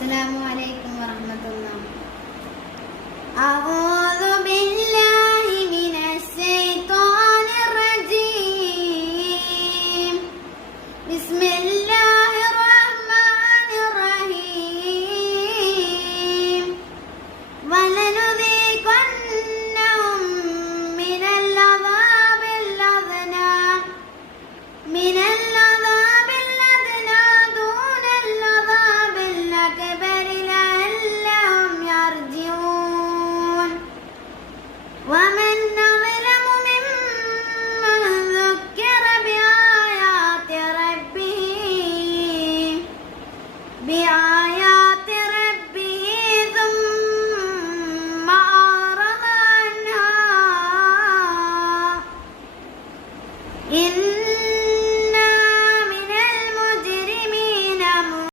അസ്സലാമു അലൈക്കും വറഹ്മത്തുള്ളാഹി. അഊദു ബില്ലാഹി മിനശ് ശൈത്വാനിർ റജീം. ബിസ്മില്ലാഹിർ റഹ്മാനിർ റഹീം. വലനുദീഖന്നഹും മിനൽ അദാബിൽ അദ്നാ ومن أظلم ممن ذكر بآيات ربه